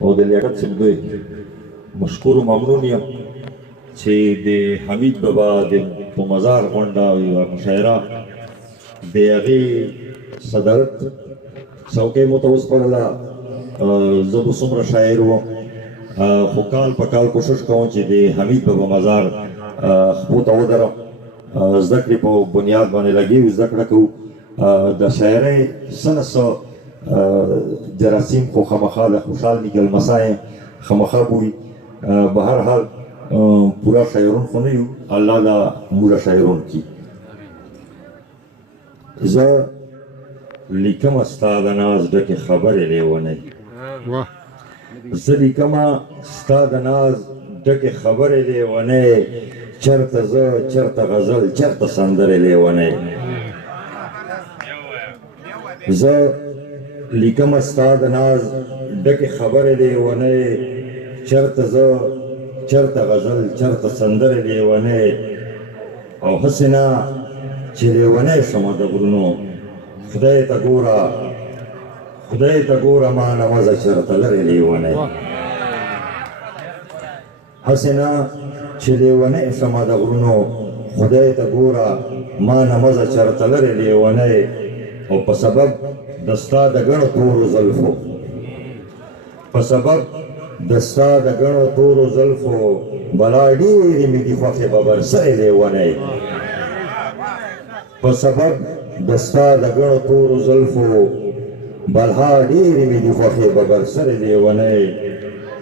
او د لیاقت صاحب دوی مشکور و ممنون یم چې د حمید بابا د په مزار غونډه یوه مشاعره د هغې صدارت څوکۍ مو ته وسپارله. زه به څومره شاعر وم خو کال په کال کوشش کوم چې د حمید بابا مزار خپو ته ودرم، زده کړې په بنیاد باندې لګېږو، زده کړه کوو. د شاعرۍ څه نه څه جراثیم خو خامخا د خوشحال نیکه لمسی یم، خامخا بوي. به هر حال پوره شاعرون خو نه یو، الله دا موږ شاعرون کړي. زه لیکمه ستا د ناز ډکې خبرې لیونۍ، زه لیکمه ستا د ناز ډکې خبرې لیونۍ، چرته زه چرته غزل چرته سندرې لیونۍ. زه لیکمه ستا د ناز ډکې خبرې لیونۍ، چرته زه چرته غزل چرته سندرې لیونۍ. او هسې نه چې لیونۍ شمه د غرونو، خدای ته ګوره خدای ته ګوره ما نه وځه چرته لرې لیونۍ. هسې نه چې لیونۍ شمه د غرونو، خدای ته ګوره ما نه وځه چرته لرې لیونۍ. او په سبب د ستا د ګڼو تورو زلفو، په سبب د ستا د ګڼو تورو زلفو، بلا ډېرې مې دي خوښې ببر سرې لیونۍ. په سبب د ستا د ګڼو تورو زلفو، بلا ډېرې مې دي خوښې ببر سرې لیونۍ.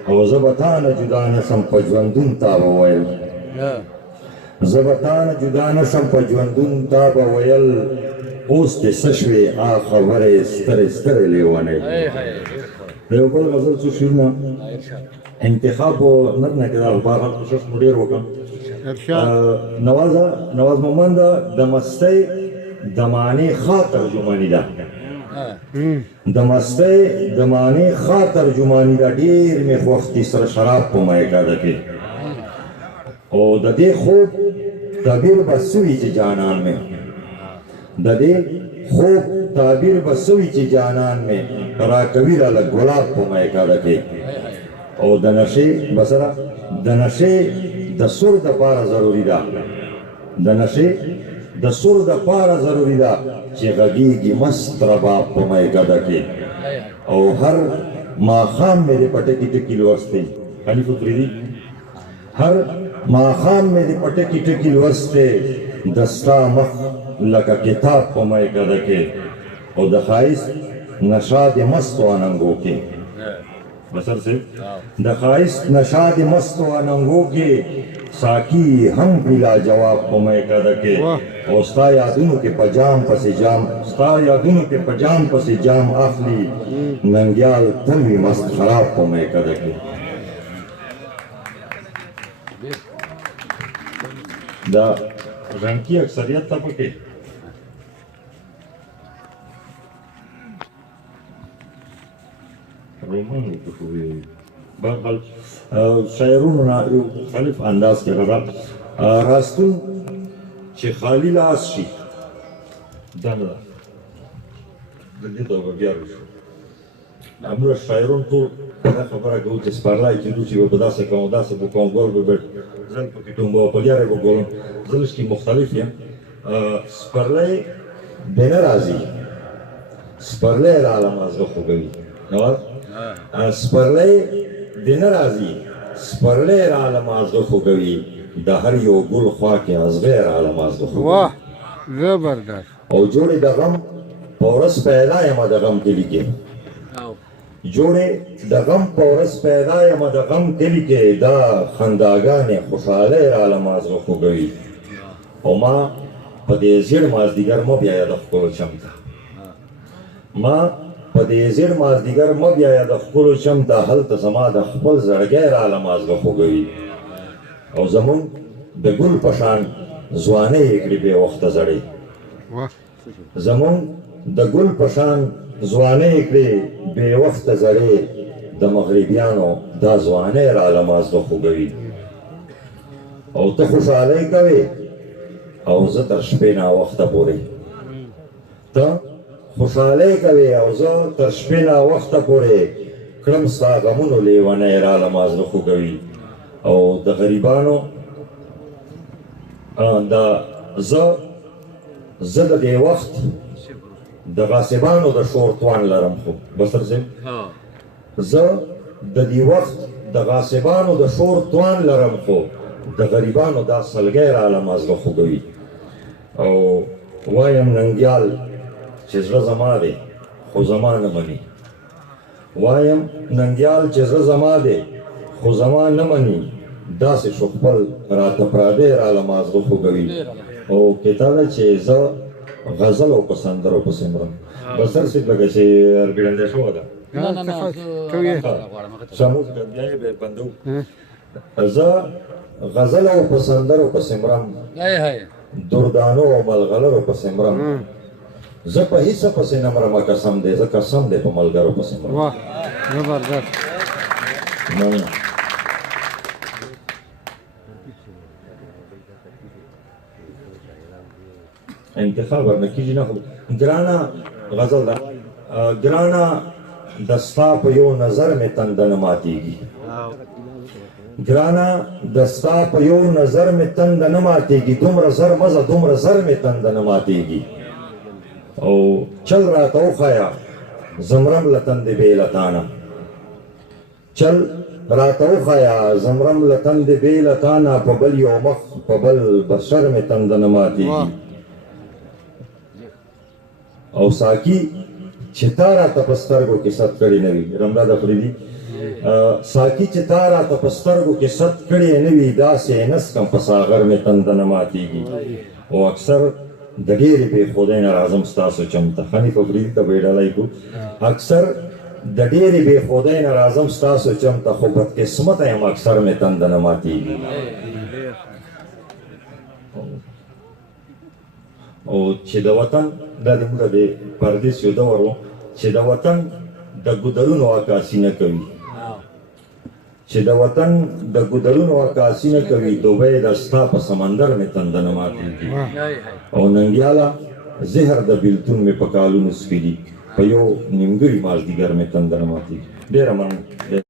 او زه به تا نه جدا نه شم په ژوندون تا به ویل، زه به تا نه جدا نه شم په ژوندون تا به ویل. اوس دې څه شوې خبرې سترې سترې لیونۍ. د یو بل غزل څو شعرونه انتخاب نه نه کېدل، خو بهرحال کوشش مو ډېر وکړم. نواز مومند د مستۍ د معنی ښه ترجماني ده، د مستۍ د معنی ښه ترجماني ده. ډېر مې خوښ دي سره شراب په میکده کې، او د دې خوب تعبیر به څه وي چې جانان مې، د دې خوب تعبیر به څه وي چې جانان مې راکوي راله ګلاب په میکده کې. او د نشې بسره د نشې د سر دپاره ضروري ده، د نشې د سر دپاره ضروري ده چې غږیږي مست رباب په میکده کې. او هر ماښام مې د پټکي ټکي لوستی، خلیفه فریدي، هر ماښام مې د پټکي ټکي لوستی، د ستا مخ لکه کتاب په میکده کې. او د ښایست نشه د مستو اننګو کې، بسر صاحب د ښایست نشه د مستو اننګو کې، ساقي هم بلا جواب په میکده کې. او ستا یادونو کې په جام پسې جام، ستا یادونو کې په جام پسې جام اخلي، ننګیال تل وي مست خراب په میکده کې. دا رنګي اکثریت ته پکې بهرحال شاعرونو نه یو مختلف انداز کې غږ راستون چې خالي لاس شي دا نه ده، د دې ته به بیا وشو. همدومره شاعرون ټول دا خبره کوو چې سپرلی کېدو چې به داسې کوم داسې به کوم ګل به بېټ زه پکې ټومبه په لیارې به ګولم. زه لږ مختلف یم. سپرلی بې نه راځي، سپرلی راله مازغه خوږوي. نواز سپرلی دې نه راځي، سپرلی راله مازغه خوږوي، د هر یو ګل خوا کې ازغی راله مازغه خوږوي. واه زبردست. او جوړې د غم په ورځ پیدا یم د غم کلي کې، جوړې د غم په ورځ پیدا یم د غم کلي کې، دا خنداګانې خوشحالۍ راله مازغه خوږوي. او ما په دې زیړ مازدیګر مه بیایه د ښکلو چم ته، ما په دې زیړ مازدیګر مه بیایه د ښکلو چم ته، هلته زما د خپل زړګی راله مازغه خوږوي. او زمونږ د ګل په شان ځوانۍ یې کړي بې وخته زړې، زمونږ د ګل په شان ځوانۍ یې کړي بې وخته زړې، د مغربیانو دا ځوانۍ راله مازغه خوږوي. او ته خوشحالۍ کوې او زه تر شپې ناوخته پورې، ته خوشحالۍ کوې او زه تر شپې ناوخته پورې، کړم ستا غمونو لیونی راله مازغه خوږوي او د غریبانو زه د دې وخت د غاصبانو د شور توان لرم خو بصر صاحب زه د دې وخت د غاصبانو د شور توان لرم خو د غریبانو دا سلګی راله مازغه خوږوي او وایم ننګیال چې زړه زما دی خو زما نه مني وایم ننګیال چې زړه زما دی خو زما نه مني داسې شو خپل راته پردی راله مازغه خوږوي او کته ده چې زه غزل او په سندرو پسې مرم بصر صاحب لکه چې ارګړندې شوه ده شاموس بیا یې به بندو زه غزل او په سندرو پسې مرم دردانو او ملغلرو پسې مرم زه په هیڅ پسې نه مرم قسم دی زه قسم دی په ملګرو پسې مرم واه زبردست انتخاب ورنه کیږي نه خو ګرانه غزل ده ګرانه د ستا په یو نظر مې تنده نه ماتېږي ګرانه د ستا په یو نظر مې تنده نه ماتېږي دومره زر مزه دومره زر مې تنده نه ماتېږي او چل راته وښیه زمرم له تندې بې له تانه چل راته وښیه زمرم له تندې بې له تانه په بل یو مخ په بل بشر مې تنده نه ماتېږي او ساقي چې تا راته په سترګو کې ست کړی نه وي رمضان افریدي ساقي چې تا راته په سترګو کې ست کړی نه وي داسې نسکم په ساغر مې تنده نه ماتېږي او اکثر د ډېرې بېخودۍ نه راځم ستاسو چمته حنیف افریدي ته به یې ډالۍ کړو اکثر د ډېرې بېخودۍ نه راځم ستاسو چمته خو بدقسمته یم اکثر مې تنده نه ماتېږي او چې د وطن دا د موږ د پردیس یو دور و چې د وطن د ګودرونو عکاسي نه کوي چې د وطن د ګودرونو عکاسي نه کوي دوبۍ د ستا په سمندر مې تنده نه ماتېږي او ننګیاله زهر د بېلتون مې په کالونو سپي دي په یو نیمګړي مازدیګر مې تنده نه ماتېږي ډېره مننه